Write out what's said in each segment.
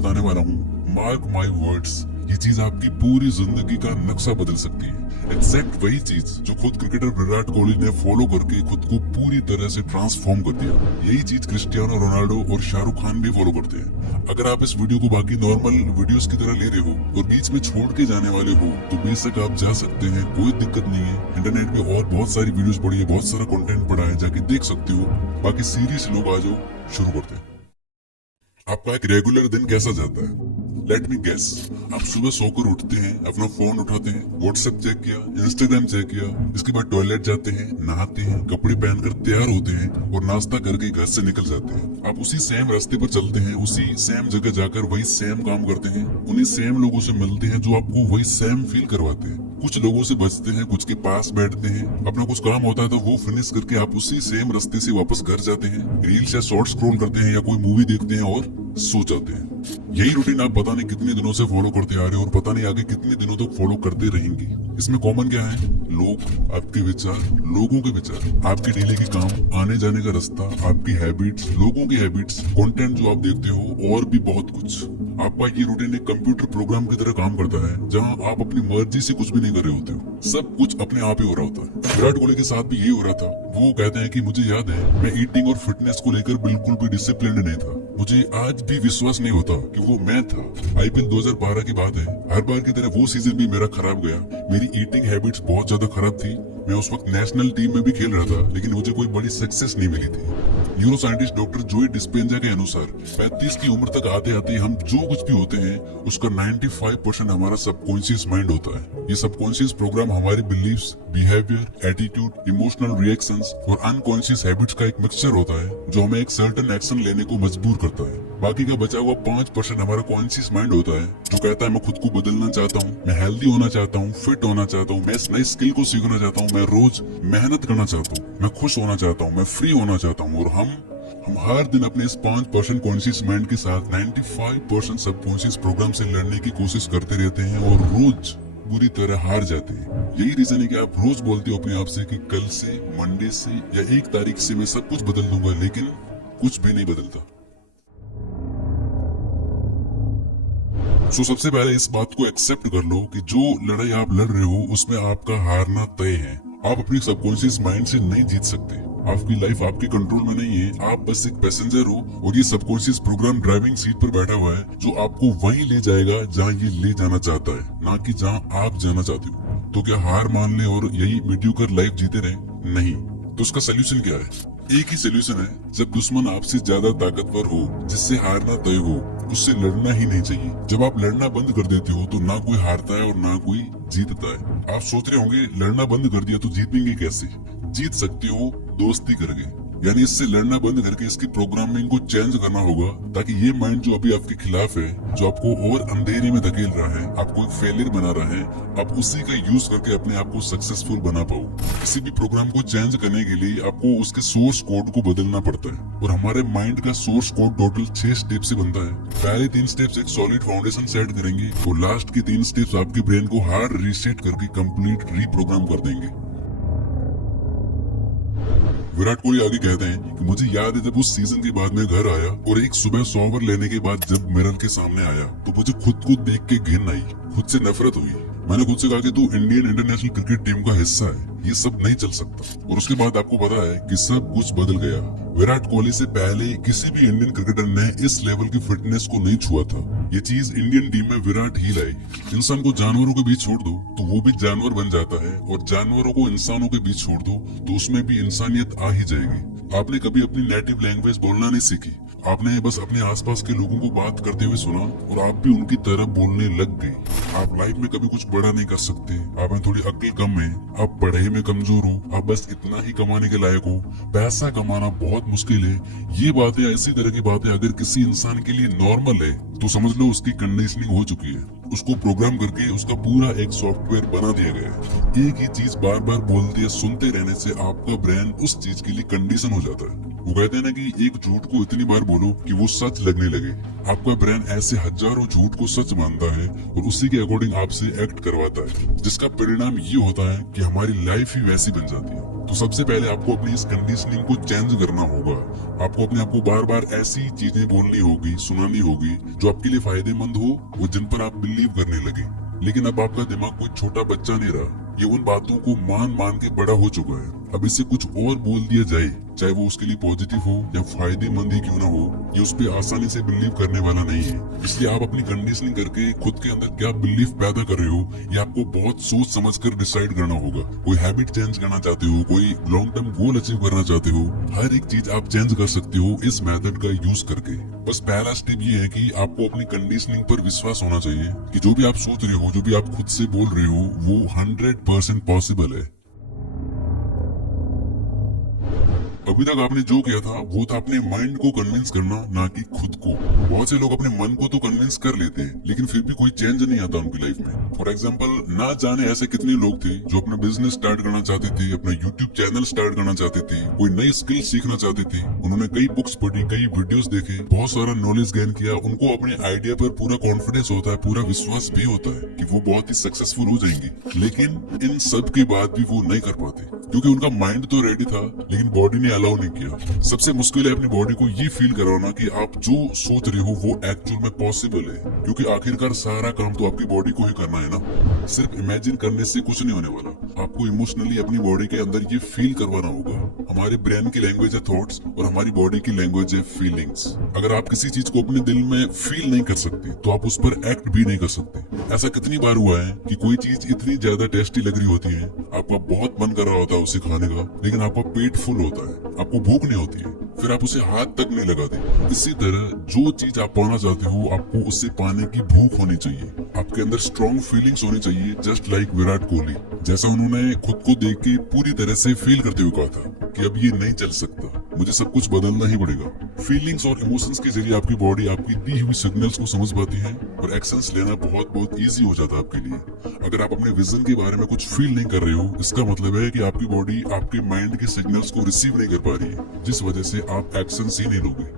बताने वाला हूँ, मार्क माई वर्ड्स, ये चीज आपकी पूरी जिंदगी का नक्शा बदल सकती है। एग्जैक्ट वही चीज जो खुद क्रिकेटर विराट कोहली ने फॉलो करके खुद को पूरी तरह से ट्रांसफॉर्म कर दिया, यही चीज क्रिस्टियानो रोनाल्डो और शाहरुख खान भी फॉलो करते हैं। अगर आप इस वीडियो को बाकी नॉर्मल वीडियोस की तरह ले रहे हो और बीच में छोड़ के जाने वाले हो तो बेशक आप जा सकते हैं, कोई दिक्कत नहीं है। इंटरनेट पे और बहुत सारी वीडियोस पड़ी है, बहुत सारा कंटेंट पड़ा है, जाके देख सकते हो। बाकी सीरियस लोग आ जाओ, शुरू करते हैं। आपका एक रेगुलर दिन कैसा जाता है? Let me guess. आप सुबह सोकर उठते हैं, अपना फोन उठाते हैं, व्हाट्सएप चेक किया, इंस्टाग्राम चेक किया, इसके बाद टॉयलेट जाते हैं, नहाते हैं, कपड़े पहनकर तैयार होते हैं और नाश्ता करके घर से निकल जाते हैं। आप उसी सेम रास्ते पर चलते हैं, उसी सेम जगह जाकर वही सेम काम करते हैं, उन्हीं सेम लोगों से मिलते हैं जो आपको वही सेम फील करवाते हैं। कुछ लोगों से बचते हैं, कुछ के पास बैठते हैं, अपना कुछ काम होता है तो वो फिनिश करके आप उसी सेम रास्ते से वापस घर जाते हैं, रील्स या शॉर्ट स्क्रॉल करते हैं या कोई मूवी देखते हैं और सो जाते हैं। यही रूटीन आप पता नहीं कितने दिनों से फॉलो करते आ रहे हो और पता नहीं आगे कितने दिनों तक फॉलो करते रहेंगे। इसमें कॉमन क्या है? लोग, आपके विचार, लोगों के विचार, आपके डेली के काम, आने जाने का रास्ता, आपकी हैबिट्स, लोगों की हैबिट्स, कंटेंट जो आप देखते हो और भी बहुत कुछ। आपका ये रूटीन एक कंप्यूटर प्रोग्राम की तरह काम करता है, जहां आप अपनी मर्जी से कुछ भी नहीं कर रहे होते हो, सब कुछ अपने आप ही हो रहा होता है। विराट कोहली के साथ भी यही हो रहा था। वो कहते हैं कि मुझे याद है, मैं ईटिंग और फिटनेस को लेकर बिल्कुल भी डिसिप्लिन्ड नहीं था। मुझे आज भी विश्वास नहीं होता कि वो मैं था। आईपीएल 2012 की बात है, हर बार की तरह वो सीजन भी मेरा खराब गया। मेरी ईटिंग हैबिट्स बहुत ज्यादा खराब थी। मैं उस वक्त नेशनल टीम में भी खेल रहा था, लेकिन मुझे कोई बड़ी सक्सेस नहीं मिली थी। न्यूरो साइंटिस्ट डॉक्टर जोई डिस्पेंजा के अनुसार 35 की उम्र तक आते आते हम जो कुछ भी होते हैं उसका 95% हमारा सबकॉन्शियस माइंड होता है। ये सबकॉन्शियस प्रोग्राम हमारे beliefs, behaviour, attitude, emotional reactions और अनकॉन्शियस हैबिट्स का एक मिक्सचर होता है जो हमें एक सर्टेन एक्शन लेने को मजबूर करता है। बाकी का बचा हुआ 5% हमारा कॉन्शियस माइंड होता है जो कहता है मैं खुद को बदलना चाहता हूँ, मैं हेल्दी होना चाहता हूँ, फिट होना चाहता हूँ, मैं इस नई स्किल को सीखना चाहता हूँ, मैं रोज मेहनत करना चाहता हूँ, मैं खुश होना चाहता हूँ, मैं फ्री होना चाहता हूँ। और हम हर दिन अपने इस 5% कॉन्शियस माइंड के साथ 95% सबकॉन्शियस प्रोग्राम से लड़ने की कोशिश करते रहते हैं और रोज बुरी तरह हार जाते हैं। यही रीजन है कि आप रोज बोलते हो अपने आप से कि कल से, मंडे से या 1 तारीख से मैं सब कुछ बदल दूंगा, लेकिन कुछ भी नहीं बदलता। सबसे पहले इस बात को एक्सेप्ट कर लो कि जो लड़ाई आप लड़ रहे हो उसमें आपका हारना तय है। आप अपनी सबकॉन्शियस माइंड से नहीं जीत सकते। आपकी लाइफ आपके कंट्रोल में नहीं है, आप बस एक पैसेंजर हो और ये सबकॉन्शियस प्रोग्राम ड्राइविंग सीट पर बैठा हुआ है जो आपको वहीं ले जाएगा जहाँ ये ले जाना चाहता है, ना कि जहाँ आप जाना चाहते हो। तो क्या हार मान ले और यही मीडियोकर लाइफ जीते रहे? नहीं। तो उसका सोल्यूशन क्या है? एक ही सोल्यूशन है, जब दुश्मन आपसे ज्यादा ताकतवर हो, जिससे हारना तय हो, उससे लड़ना ही नहीं चाहिए। जब आप लड़ना बंद कर देते हो तो ना कोई हारता है और ना कोई जीतता है। आप सोच रहे होंगे लड़ना बंद कर दिया तो जीतेंगे कैसे? जीत सकते हो दोस्ती करके, यानी इससे लड़ना बंद करके इसकी प्रोग्रामिंग को चेंज करना होगा ताकि ये माइंड जो अभी आपके खिलाफ है, जो आपको और अंधेरे में धकेल रहा है, आपको एक फेलियर बना रहा है, आप उसी का यूज करके अपने आप को सक्सेसफुल बना पाओ। किसी भी प्रोग्राम को चेंज करने के लिए आपको उसके सोर्स कोड को बदलना पड़ता है और हमारे माइंड का सोर्स कोड टोटल 6 स्टेप से बनता है। पहले 3 स्टेप्स एक सॉलिड फाउंडेशन सेट करेंगे और लास्ट के 3 स्टेप्स आपके ब्रेन को हार्ड रीसेट करके कंप्लीट रीप्रोग्राम कर देंगे। विराट कोहली आगे कहते हैं कि मुझे याद है जब उस सीजन के बाद मैं घर आया और एक सुबह शॉवर लेने के बाद जब मिरर के सामने आया तो मुझे खुद को देख के घिन आई, खुद से नफरत हुई। मैंने खुद से कहा कि तू इंडियन इंटरनेशनल क्रिकेट टीम का हिस्सा है, ये सब नहीं चल सकता। और उसके बाद आपको पता है कि सब कुछ बदल गया। विराट कोहली से पहले किसी भी इंडियन क्रिकेटर ने इस लेवल की फिटनेस को नहीं छुआ था। ये चीज इंडियन टीम में विराट ही लाई। इंसान को जानवरों के बीच छोड़ दो तो वो भी जानवर बन जाता है और जानवरों को इंसानों के बीच छोड़ दो तो उसमें भी इंसानियत आ ही जाएगी। आपने कभी अपनी नेटिव लैंग्वेज बोलना नहीं सीखी, आपने बस अपने आसपास के लोगों को बात करते हुए सुना और आप भी उनकी तरह बोलने लग गए। आप लाइफ में कभी कुछ बड़ा नहीं कर सकते, आप में थोड़ी अक्ल कम है, आप पढ़ाई में कमजोर हो, आप बस इतना ही कमाने के लायक हो, पैसा कमाना बहुत मुश्किल है। ये बातें, इसी तरह की बातें अगर किसी इंसान के लिए नॉर्मल है तो समझ लो उसकी कंडीशनिंग हो चुकी है। उसको प्रोग्राम करके उसका पूरा एक सॉफ्टवेयर बना दिया गया है। एक ही चीज बार बार बोलते या सुनते रहने से आपका ब्रेन उस चीज के लिए कंडीशन हो जाता है। वो कहते हैं ना कि एक झूठ को इतनी बार बोलो कि वो सच लगने लगे। आपका ब्रेन ऐसे हजारों झूठ को सच मानता है और उसी के अकॉर्डिंग आपसे एक्ट करवाता है, जिसका परिणाम ये होता है कि हमारी लाइफ ही वैसी बन जाती है। तो सबसे पहले आपको अपनी इस कंडीशनिंग को चेंज करना होगा। आपको अपने आप को बार बार ऐसी चीजें बोलनी होगी, सुनानी होगी जो आपके लिए फायदेमंद हो, वो जिन पर आप बिलीव करने लगे। लेकिन अब आपका दिमाग कोई छोटा बच्चा नहीं रहा, ये उन बातों को मान मान के बड़ा हो चुका है। अब इससे कुछ और बोल दिया जाए, चाहे वो उसके लिए पॉजिटिव हो या फायदेमंद ही क्यों ना हो, ये उस पर आसानी से बिलीव करने वाला नहीं है। इसलिए आप अपनी कंडीशनिंग करके खुद के अंदर क्या बिलीफ पैदा कर रहे हो, ये आपको बहुत सोच समझ कर डिसाइड करना होगा। कोई हैबिट चेंज करना चाहते हो, कोई लॉन्ग टर्म गोल अचीव करना चाहते हो, हर एक चीज आप चेंज कर सकते हो इस मेथड का यूज करके। बस पहला स्टेप ये है कि आपको अपनी कंडीशनिंग पर विश्वास होना चाहिए कि जो भी आप सोच रहे हो, जो भी आप खुद से बोल रहे हो, वो 100% पॉसिबल है। अभी तक आपने जो किया था वो था अपने माइंड को कन्विंस करना, ना कि खुद को। बहुत से लोग अपने मन को तो कन्विंस कर लेते हैं, लेकिन फिर भी कोई चेंज नहीं आता उनकी लाइफ में। फॉर एग्जांपल, ना जाने ऐसे कितने लोग थे जो अपना बिजनेस स्टार्ट करना चाहते थे, अपना यूट्यूब चैनल स्टार्ट करना चाहते थे, कोई नई स्किल सीखना चाहते थे। उन्होंने कई बुक्स पढ़ी, कई वीडियोस देखे, बहुत सारा नॉलेज गेन किया। उनको अपने आइडिया पर पूरा कॉन्फिडेंस होता है, पूरा विश्वास भी होता है कि वो बहुत ही सक्सेसफुल हो जाएंगे। लेकिन इन सब के बाद भी वो नहीं कर पाते, क्योंकि उनका माइंड तो रेडी था लेकिन बॉडी ने अलाउ नहीं किया। सबसे मुश्किल है अपनी बॉडी को ये फील कराना कि आप जो सोच रहे हो वो एक्चुअल में पॉसिबल है, क्योंकि आखिरकार सारा काम तो आपकी बॉडी को ही करना है ना। सिर्फ इमेजिन करने से कुछ नहीं होने वाला, आपको इमोशनली अपनी बॉडी के अंदर ये फील करवाना होगा। हमारे ब्रेन की लैंग्वेज है थॉट्स और हमारी बॉडी की लैंग्वेज है फीलिंग्स। अगर आप किसी चीज को अपने दिल में फील नहीं कर सकते तो आप उस पर एक्ट भी नहीं कर सकते। ऐसा कितनी बार हुआ है कि कोई चीज इतनी ज्यादा टेस्टी लग रही होती है, आपका बहुत मन कर रहा होता है उसे खाने का, लेकिन आपका पेट फुल होता है, आपको भूख नहीं होती है, फिर आप उसे हाथ तक नहीं लगाते। इसी तरह जो चीज आप पाना चाहते हो, आपको उससे पाने की भूख होनी चाहिए। आपके अंदर स्ट्रॉन्ग फीलिंग्स होनी चाहिए, जस्ट लाइक विराट कोहली। जैसा उन्होंने खुद को देख के पूरी तरह से फील करते हुए कहा था कि अब ये नहीं चल सकता, मुझे सब कुछ बदलना ही पड़ेगा। फीलिंग्स और इमोशंस के जरिए आपकी बॉडी आपकी दी हुई सिग्नल्स को समझ पाती है और एक्शंस लेना बहुत इजी हो जाता है आपके लिए। अगर आप अपने विजन के बारे में कुछ फील नहीं कर रहे हो, इसका मतलब है कि आपकी बॉडी आपके माइंड के सिग्नल्स को रिसीव नहीं कर पा रही है, जिस वजह से आप एक्शंस ही नहीं लोगे।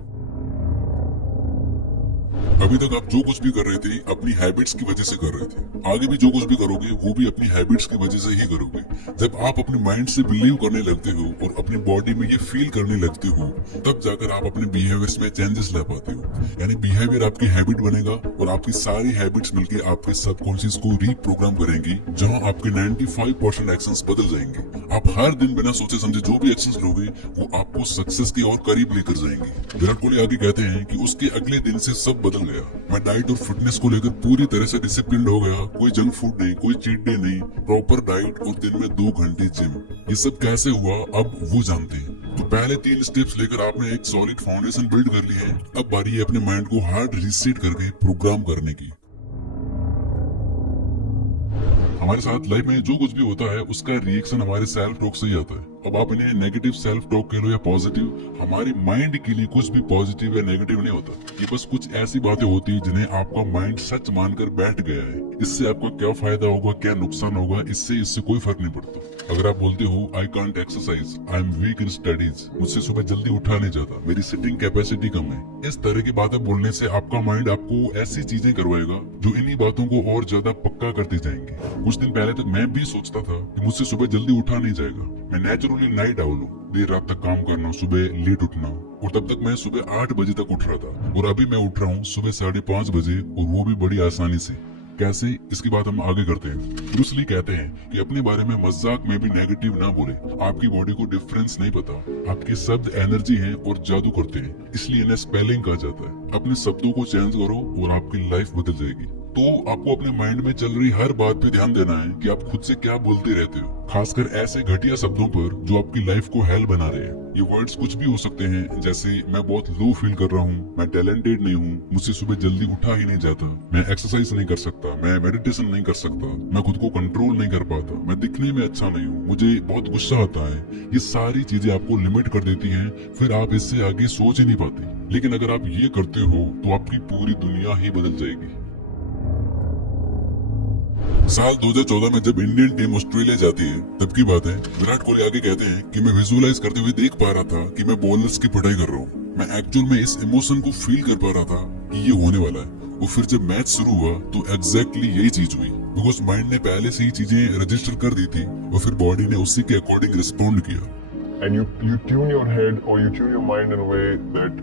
अभी तक आप जो कुछ भी कर रहे थे अपनी हैबिट्स की वजह से कर रहे थे, आगे भी जो कुछ भी करोगे वो भी अपनी हैबिट्स की वजह से ही करोगे। जब आप अपने माइंड से बिलीव करने लगते हो और अपनी बॉडी में ये फील करने लगते हो, तब जाकर आप अपने बिहेवियर्स में चेंजेस ला पाते हो। यानी बिहेवियर आपकी हैबिट बनेगा और आपकी सारी हैबिट्स मिलकर आपके सबकॉन्शियस को रीप्रोग्राम करेंगी, जहां आपके 95% एक्शंस बदल जाएंगे। आप हर दिन बिना सोचे समझे जो भी एक्शंस लोगे वो आपको सक्सेस के और करीब लेकर जाएंगे। विराट कोहली आगे कहते हैं कि उसके अगले दिन से सब बदल गया। मैं डाइट और फिटनेस को लेकर पूरी तरह से डिसिप्लिन हो गया। कोई जंक फूड नहीं, कोई चीट डे नहीं, प्रॉपर डाइट और दिन में 2 घंटे जिम। ये सब कैसे हुआ अब वो जानते हैं। तो पहले 3 स्टेप्स लेकर आपने एक सॉलिड फाउंडेशन बिल्ड कर ली है। अब बारी है अपने माइंड को हार्ड रीसेट करके प्रोग्राम करने की। हमारे साथ लाइफ में जो कुछ भी होता है उसका रिएक्शन हमारे सेल्फ टॉक से ही आता है। अब आप इन्हें नेगेटिव सेल्फ टॉक कह लो या पॉजिटिव, हमारे माइंड के लिए कुछ भी पॉजिटिव या नेगेटिव नहीं होता। ये बस कुछ ऐसी बातें होती है जिन्हें आपका माइंड सच मानकर बैठ गया है। इससे आपका क्या फायदा होगा, क्या नुकसान होगा, इससे कोई फर्क नहीं पड़ता। अगर आप बोलते हो I can't exercise, I am weak in studies, मुझसे सुबह जल्दी उठा नहीं जाता, मेरी सिटिंग कैपेसिटी कम है, इस तरह की बातें बोलने से आपका माइंड आपको ऐसी चीजें करवाएगा जो इन्हीं बातों को और ज्यादा पक्का करते जाएंगे। कुछ दिन पहले तक मैं भी सोचता था कि मुझसे सुबह जल्दी उठा नहीं जाएगा, मैं नेचुरली नाइट आउल हूँ, देर रात तक काम करना, सुबह लेट उठना, और तब तक मैं सुबह 8 बजे तक उठ रहा था और अभी मैं उठ रहा हूँ सुबह 5:30 बजे, और वो भी बड़ी आसानी से। कैसे, इसकी बात हम आगे करते हैं। ब्रूस ली कहते हैं कि अपने बारे में मजाक में भी नेगेटिव ना बोले। आपकी बॉडी को डिफरेंस नहीं पता, आपके शब्द एनर्जी हैं और जादू करते हैं, इसलिए इन्हें स्पेलिंग कहा जाता है। अपने शब्दों को चेंज करो और आपकी लाइफ बदल जाएगी। तो आपको अपने माइंड में चल रही हर बात पे ध्यान देना है कि आप खुद से क्या बोलते रहते हो, खासकर ऐसे घटिया शब्दों पर जो आपकी लाइफ को हेल बना रहे हैं। ये वर्ड्स कुछ भी हो सकते हैं, जैसे मैं बहुत लो फील कर रहा हूँ, मैं टैलेंटेड नहीं हूँ, मुझसे सुबह जल्दी उठा ही नहीं जाता, मैं एक्सरसाइज नहीं कर सकता, मैं मेडिटेशन नहीं कर सकता, मैं खुद को कंट्रोल नहीं कर पाता, मैं दिखने में अच्छा नहीं हूँ, मुझे बहुत गुस्सा आता है। ये सारी चीजें आपको लिमिट कर देती हैं, फिर आप इससे आगे सोच ही नहीं पाते। लेकिन अगर आप ये करते हो तो आपकी पूरी दुनिया ही बदल जाएगी। साल 2014 में जब इंडियन टीम ऑस्ट्रेलिया जाती है तब की बात है। विराट कोहली आगे कहते हैं कि मैं विजुअलाइज करते हुए देख पा रहा था कि मैं बॉलर्स की पिटाई कर रहा हूँ। मैं एक्चुअल में इस इमोशन को फील कर पा रहा था कि ये होने वाला है। और फिर जब मैच शुरू हुआ तो एग्जैक्टली यही चीज हुई, बिकॉज माइंड ने पहले से ही चीजें रजिस्टर कर दी थी और फिर बॉडी ने उसी के अकॉर्डिंग रिस्पॉन्ड किया। And you tune your head or you tune your mind in a way that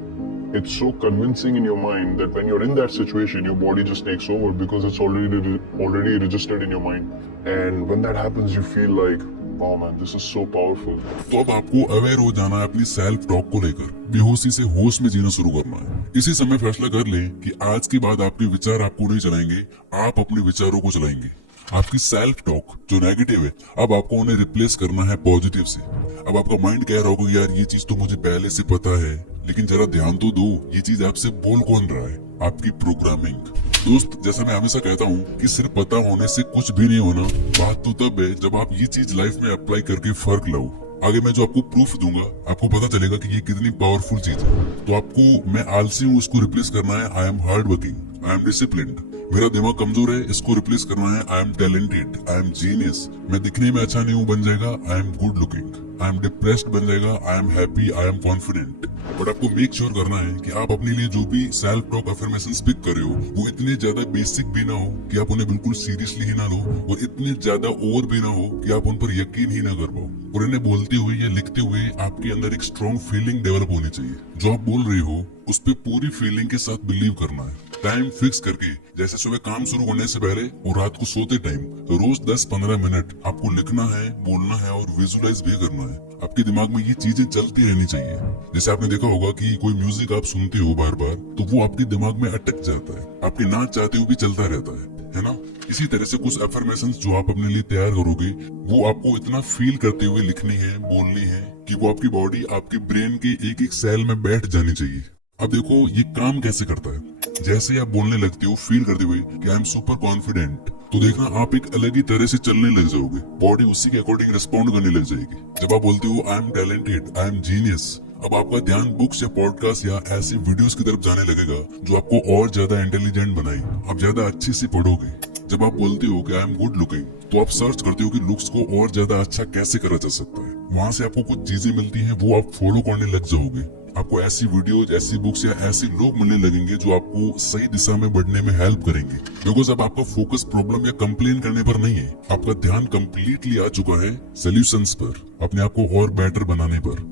it's so convincing in your mind that when you're in that situation, your body just takes over because it's already registered in your mind. And when that happens, you feel like, wow man, this is so powerful. तो अब आपको aware हो जाना है अपनी self talk को लेकर, बेहोशी से होश में जीना शुरू करना है। इसी समय फैसला कर लें कि आज के बाद आपके विचार आपको नहीं चलाएंगे, आप अपने विचारों को चलाएंगे। आपकी सेल्फ टॉक जो नेगेटिव है, अब आपको उन्हें रिप्लेस करना है पॉजिटिव से। अब आपका माइंड कह रहा होगा यार ये चीज तो मुझे पहले से पता है, लेकिन जरा ध्यान तो दो, ये चीज आपसे बोल कौन रहा है? आपकी प्रोग्रामिंग। दोस्त, जैसा मैं हमेशा कहता हूँ कि सिर्फ पता होने से कुछ भी नहीं होना। बात तो तब है जब आप ये चीज लाइफ में अप्लाई करके फर्क लाओ। आगे मैं जो आपको प्रूफ दूंगा, आपको पता चलेगा कि ये कितनी पावरफुल चीज है। तो आपको मैं आलसी हूँ उसको रिप्लेस करना है I am hard working, I am disciplined. मेरा दिमाग कमजोर है, इसको रिप्लेस करना है I am talented, I am genius. मैं दिखने में अच्छा नहीं हूँ बन जाएगा I am good looking. I am depressed बन जाएगा I am happy, I am confident. But आपको मेक श्योर करना है कि आप अपने लिए जो भी सेल्फ टॉक अफर्मेशंस पिक कर रहे हो वो इतने ज्यादा बेसिक भी ना हो कि आप उन्हें बिल्कुल सीरियसली ही ना लो, और इतने ज्यादा ओवर भी ना हो कि आप उन पर यकीन ही ना कर पाओ। और इन्हें बोलते हुए या लिखते हुए आपके अंदर एक स्ट्रॉन्ग फीलिंग डेवलप होनी चाहिए। जो आप बोल रहे हो उस पे पूरी फीलिंग के साथ बिलीव करना है। टाइम फिक्स करके, जैसे सुबह काम शुरू करने से पहले और रात को सोते टाइम रोज 10-15 मिनट आपको लिखना है, बोलना है और विजुअलाइज भी करना है। आपके दिमाग में ये चीजें चलती रहनी चाहिए। जैसे आपने देखा होगा कि कोई म्यूजिक आप सुनते हो बार बार तो वो आपके दिमाग में अटक जाता है, आपके ना चाहते हुए भी चलता रहता है ना। इसी तरह से कुछ अफर्मेशंस जो आप अपने लिए तैयार करोगे वो आपको इतना फील करते हुए लिखनी है, बोलनी है कि वो आपकी बॉडी, आपके ब्रेन के एक एक सेल में बैठ जानी चाहिए। अब देखो ये काम कैसे करता है। जैसे ही आप बोलने लगते हो फील करते हुए कि आई एम सुपर कॉन्फिडेंट, तो देखना आप एक अलग ही तरह से चलने लग जाओगे। बॉडी उसी के अकॉर्डिंग रिस्पॉन्ड करने लग जाएगी। जब आप बोलते हो I am talented, I am genius, अब आपका ध्यान बुक्स या पॉडकास्ट या ऐसी वीडियोस की तरफ जाने लगेगा जो आपको और ज्यादा इंटेलिजेंट बनाए। आप ज्यादा अच्छे से पढ़ोगे। जब आप बोलते हो कि आई एम गुड लुकिंग, तो आप सर्च करते हो कि लुक्स को और ज्यादा अच्छा कैसे करा जा सकता है। वहाँ से आपको कुछ चीजें मिलती हैं, वो आप फॉलो करने लग जाओगे। आपको ऐसी वीडियोज, ऐसी बुक्स या ऐसे लोग मिलने लगेंगे जो आपको सही दिशा में बढ़ने में हेल्प करेंगे। बिकॉज अब आपका फोकस प्रॉब्लम या कंप्लेन करने पर नहीं है, आपका ध्यान कम्प्लीटली आ चुका है सोल्यूशंस पर, अपने आप को और बेटर बनाने पर।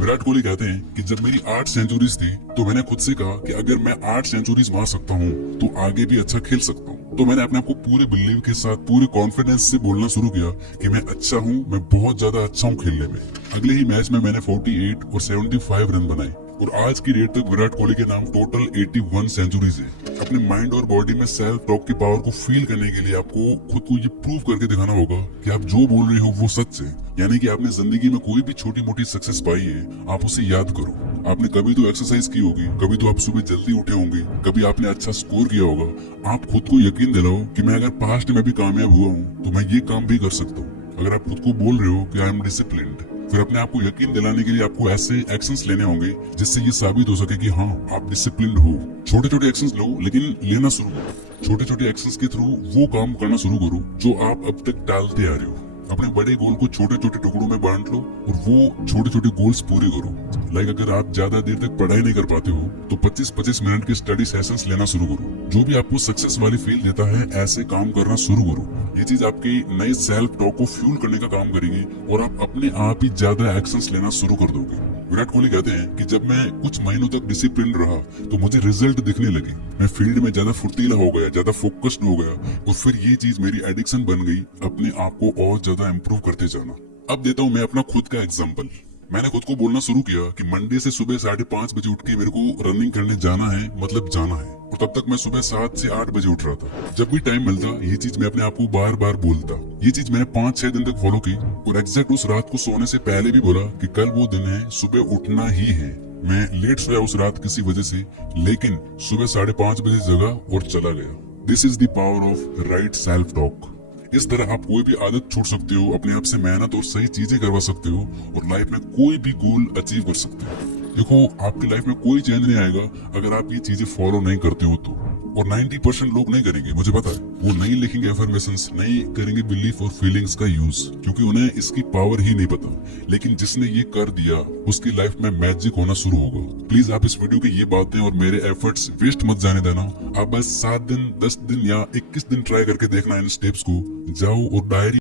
विराट कोहली कहते हैं कि जब मेरी 8 सेंचुरीज थी तो मैंने खुद से कहा कि अगर मैं 8 सेंचुरीज मार सकता हूँ तो आगे भी अच्छा खेल सकता हूँ। तो मैंने अपने आप को पूरे बिलीव के साथ, पूरे कॉन्फिडेंस से बोलना शुरू किया कि मैं अच्छा हूँ, मैं बहुत ज्यादा अच्छा हूँ खेलने में। अगले ही मैच में मैंने 48 और 75 रन बनाए और आज की डेट तक विराट कोहली के नाम टोटल 81 सेंचुरीज है। अपने माइंड और बॉडी में सेल्फ टॉक की पावर को फील करने के लिए आपको खुद को ये प्रूव करके दिखाना होगा कि आप जो बोल रहे हो वो सच है। यानी कि आपने जिंदगी में कोई भी छोटी मोटी सक्सेस पाई है, आप उसे याद करो। आपने कभी तो एक्सरसाइज की होगी, कभी तो आप सुबह जल्दी उठे होंगे, कभी आपने अच्छा स्कोर किया होगा। आप खुद को यकीन दिलाओ कि मैं अगर पास्ट में भी कामयाब हुआ हूँ तो मैं ये काम भी कर सकता हूँ। अगर आप खुद को बोल रहे हो कि आई एम डिसिप्लिन्ड, फिर अपने आप को यकीन दिलाने के लिए आपको ऐसे एक्शंस लेने होंगे जिससे ये साबित हो सके कि हाँ आप डिसिप्लिन्ड हो। छोटे छोटे एक्शंस लो, लेकिन लेना शुरू करो। छोटे छोटे एक्शंस के थ्रू वो काम करना शुरू करो जो आप अब तक टालते आ रहे हो। अपने बड़े गोल को छोटे छोटे टुकड़ों में बांट लो और वो छोटे छोटे गोल्स पूरे करो। लाइक अगर आप ज्यादा देर तक पढ़ाई नहीं कर पाते हो तो 25-25 मिनट के स्टडी सेशंस लेना शुरू करो। जो भी आपको सक्सेस वाली फील देता है ऐसे काम करना शुरू करो। ये चीज आपके नए सेल्फ टॉक को फ्यूल करने का काम करेगी और आप अपने आप ही ज्यादा एक्शंस लेना शुरू कर दोगे। विराट कोहली कहते हैं कि जब मैं कुछ महीनों तक डिसिप्लिन रहा तो मुझे रिजल्ट दिखने लगे। मैं फील्ड में ज्यादा फुर्तीला हो गया, ज्यादा फोकस्ड हो गया और फिर ये चीज मेरी एडिक्शन बन गई, अपने आप को और ज्यादा इम्प्रूव करते जाना। अब देता हूँ मैं अपना खुद का एग्जाम्पल। मैंने खुद को बोलना शुरू किया कि मंडे से सुबह 5:30 बजे उठ के मेरे को रनिंग करने जाना है, मतलब जाना है। और तब तक मैं सुबह 7 से 8 बजे उठ रहा था। जब भी टाइम मिलता ये चीज मैं अपने आप को बार बार बोलता। ये चीज मैंने 5-6 दिन तक फॉलो की और एग्जैक्ट उस रात को सोने से पहले भी बोला कि कल वो दिन है, सुबह उठना ही है। मैं लेट सोया उस रात किसी वजह से, लेकिन सुबह 5:30 बजे जगा और चला गया। This is the power of right self talk. इस तरह आप कोई भी आदत छोड़ सकते हो, अपने आप से मेहनत और सही चीजें करवा सकते हो और लाइफ में कोई भी गोल अचीव कर सकते हो। देखो आपकी लाइफ में कोई चेंज नहीं आएगा अगर आप ये चीजें फॉलो नहीं करते हो तो। और 90% लोग नहीं करेंगे, मुझे पता है। वो नहीं लिखेंगे एफर्मेशंस, नहीं करेंगे बिलीफ और फीलिंग्स का यूज, क्योंकि उन्हें इसकी पावर ही नहीं पता। लेकिन जिसने ये कर दिया उसकी लाइफ में मैजिक होना शुरू होगा। प्लीज आप इस वीडियो की ये बातें और मेरे एफर्ट्स वेस्ट मत जाने देना। आप बस 7 दिन, 10 दिन या 21 दिन ट्राई करके देखना इन स्टेप्स को। जाओ और डायरी